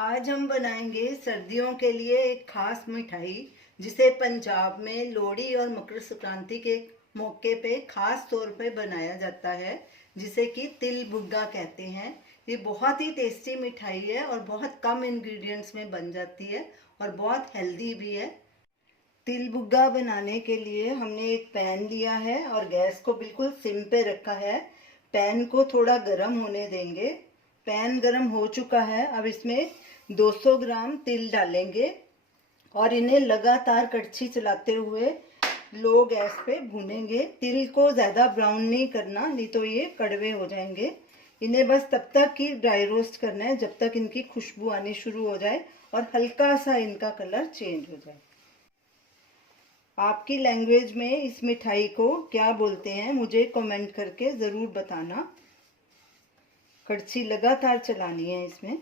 आज हम बनाएंगे सर्दियों के लिए एक खास मिठाई जिसे पंजाब में लोहड़ी और मकर संक्रांति के मौके पे खास तौर पे बनाया जाता है, जिसे कि तिल बुग्गा कहते हैं। ये बहुत ही टेस्टी मिठाई है और बहुत कम इंग्रेडिएंट्स में बन जाती है और बहुत हेल्दी भी है। तिल बुग्गा बनाने के लिए हमने एक पैन लिया है और गैस को बिल्कुल सिम पे रखा है। पैन को थोड़ा गर्म होने देंगे। पैन गर्म हो चुका है। अब इसमें 200 ग्राम तिल डालेंगे और इन्हें लगातार कड़छी चलाते हुए लो गैस पे भूनेंगे। तिल को ज़्यादा ब्राउन नहीं करना, नहीं तो ये कड़वे हो जाएंगे। इन्हें बस तब तक ही ड्राई रोस्ट करना है जब तक इनकी खुशबू आनी शुरू हो जाए और हल्का सा इनका कलर चेंज हो जाए। आपकी लैंग्वेज में इस मिठाई को क्या बोलते हैं मुझे कमेंट करके ज़रूर बताना। कड़छी लगातार चलानी है इसमें।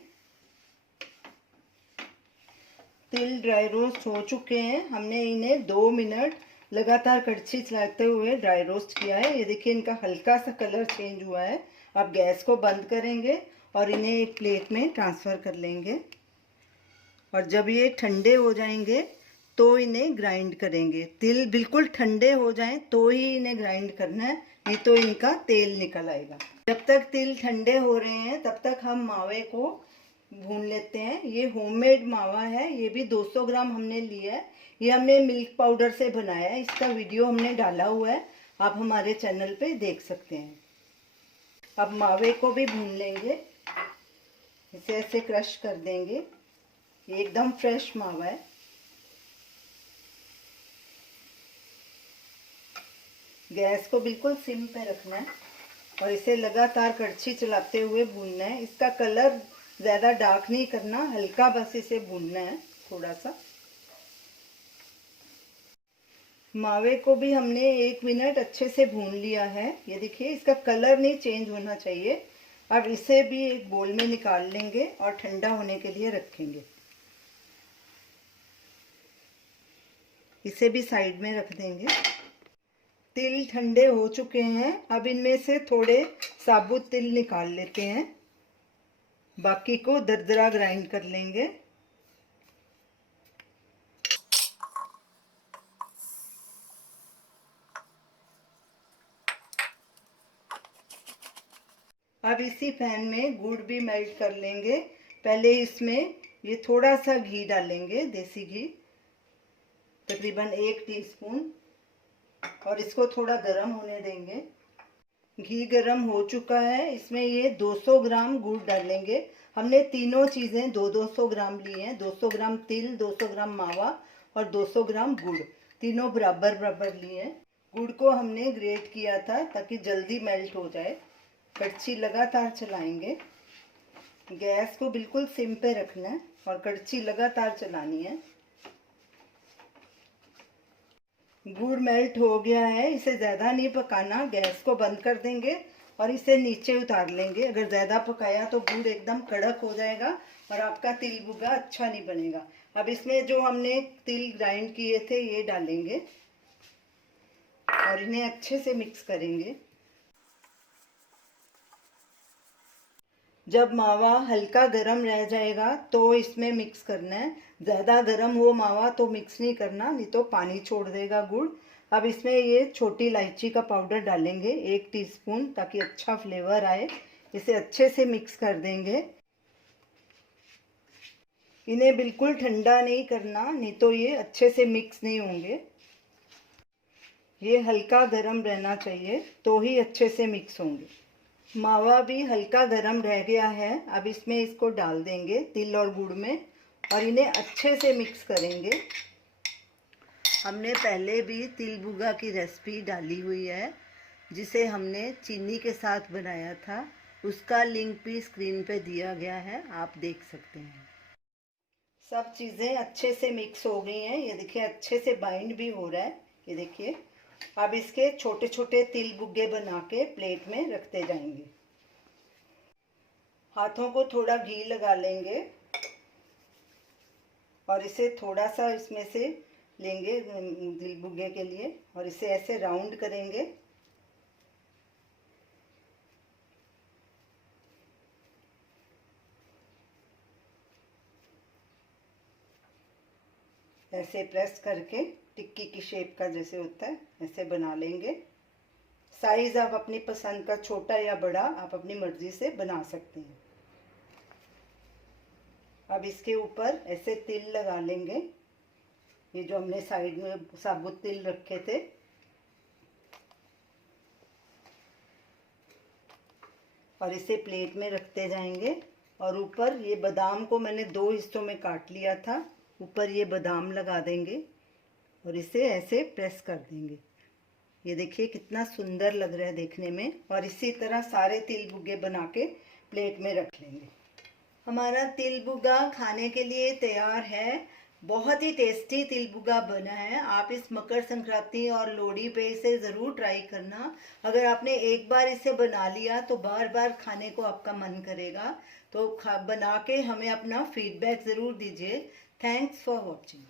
तिल ड्राई रोस्ट हो चुके हैं। हमने इन्हें 2 मिनट लगातार कड़छी चलाते हुए ड्राई रोस्ट किया है। ये देखिए इनका हल्का सा कलर चेंज हुआ है। अब गैस को बंद करेंगे और इन्हें एक प्लेट में ट्रांसफ़र कर लेंगे। और जब ये ठंडे हो जाएंगे तो इन्हें ग्राइंड करेंगे। तिल बिल्कुल ठंडे हो जाएं तो ही इन्हें ग्राइंड करना है, नहीं तो इनका तेल निकल आएगा। जब तक तिल ठंडे हो रहे हैं तब तक हम मावे को भून लेते हैं। ये होममेड मावा है, ये भी 200 ग्राम हमने लिया है। ये हमने मिल्क पाउडर से बनाया है, इसका वीडियो हमने डाला हुआ है, आप हमारे चैनल पे देख सकते हैं। अब मावे को भी भून लेंगे, इसे ऐसे क्रश कर देंगे। ये एकदम फ्रेश मावा है। गैस को बिल्कुल सिम पे रखना है और इसे लगातार कड़छी चलाते हुए भूनना है। इसका कलर ज़्यादा डार्क नहीं करना, हल्का बस इसे भूनना है थोड़ा सा। मावे को भी हमने 1 मिनट अच्छे से भून लिया है। ये देखिए इसका कलर नहीं चेंज होना चाहिए। अब इसे भी एक बोल में निकाल लेंगे और ठंडा होने के लिए रखेंगे। इसे भी साइड में रख देंगे। तिल ठंडे हो चुके हैं। अब इनमें से थोड़े साबुत तिल निकाल लेते हैं, बाकी को दरदरा ग्राइंड कर लेंगे। अब इसी पैन में गुड़ भी मेल्ट कर लेंगे। पहले इसमें ये थोड़ा सा घी डालेंगे, देसी घी, तकरीबन 1 टीस्पून, और इसको थोड़ा गर्म होने देंगे। घी गर्म हो चुका है। इसमें ये 200 ग्राम गुड़ डालेंगे। हमने तीनों चीज़ें 200 ग्राम ली हैं। 200 ग्राम तिल, 200 ग्राम मावा और 200 ग्राम गुड़, तीनों बराबर बराबर लिए हैं। गुड़ को हमने ग्रेट किया था ताकि जल्दी मेल्ट हो जाए। कड़छी लगातार चलाएंगे। गैस को बिल्कुल सिम पे रखना है और कड़छी लगातार चलानी है। गुड़ मेल्ट हो गया है, इसे ज़्यादा नहीं पकाना। गैस को बंद कर देंगे और इसे नीचे उतार लेंगे। अगर ज़्यादा पकाया तो गुड़ एकदम कड़क हो जाएगा और आपका तिल बुग्गा अच्छा नहीं बनेगा। अब इसमें जो हमने तिल ग्राइंड किए थे ये डालेंगे और इन्हें अच्छे से मिक्स करेंगे। जब मावा हल्का गरम रह जाएगा तो इसमें मिक्स करना है। ज़्यादा गरम हो मावा तो मिक्स नहीं करना, नहीं तो पानी छोड़ देगा गुड़। अब इसमें ये छोटी इलायची का पाउडर डालेंगे 1 टीस्पून, ताकि अच्छा फ्लेवर आए। इसे अच्छे से मिक्स कर देंगे। इन्हें बिल्कुल ठंडा नहीं करना, नहीं तो ये अच्छे से मिक्स नहीं होंगे। ये हल्का गरम रहना चाहिए तो ही अच्छे से मिक्स होंगे। मावा भी हल्का गरम रह गया है। अब इसमें इसको डाल देंगे तिल और गुड़ में और इन्हें अच्छे से मिक्स करेंगे। हमने पहले भी तिल बुग्गा की रेसिपी डाली हुई है, जिसे हमने चीनी के साथ बनाया था। उसका लिंक भी स्क्रीन पे दिया गया है, आप देख सकते हैं। सब चीज़ें अच्छे से मिक्स हो गई हैं। ये देखिए अच्छे से बाइंड भी हो रहा है। ये देखिए अब इसके छोटे छोटे तिल बुग्गे बना के प्लेट में रखते जाएंगे। हाथों को थोड़ा घी लगा लेंगे और इसे थोड़ा सा इसमें से लेंगे तिल बुग्गे के लिए और इसे ऐसे राउंड करेंगे। ऐसे प्रेस करके टिक्की की शेप का जैसे होता है ऐसे बना लेंगे। साइज आप अपनी पसंद का छोटा या बड़ा आप अपनी मर्जी से बना सकते हैं। अब इसके ऊपर ऐसे तिल लगा लेंगे, ये जो हमने साइड में साबुत तिल रखे थे। और इसे प्लेट में रखते जाएंगे। और ऊपर ये बादाम को मैंने 2 हिस्सों में काट लिया था, ऊपर ये बादाम लगा देंगे और इसे ऐसे प्रेस कर देंगे। ये देखिए कितना सुंदर लग रहा है देखने में। और इसी तरह सारे तिल बुग्गे बना के प्लेट में रख लेंगे। हमारा तिल बुग्गा खाने के लिए तैयार है। बहुत ही टेस्टी तिल बुग्गा बना है। आप इस मकर संक्रांति और लोहड़ी पे इसे ज़रूर ट्राई करना। अगर आपने एक बार इसे बना लिया तो बार बार खाने को आपका मन करेगा। तो बना के हमें अपना फीडबैक ज़रूर दीजिए। Thanks for watching.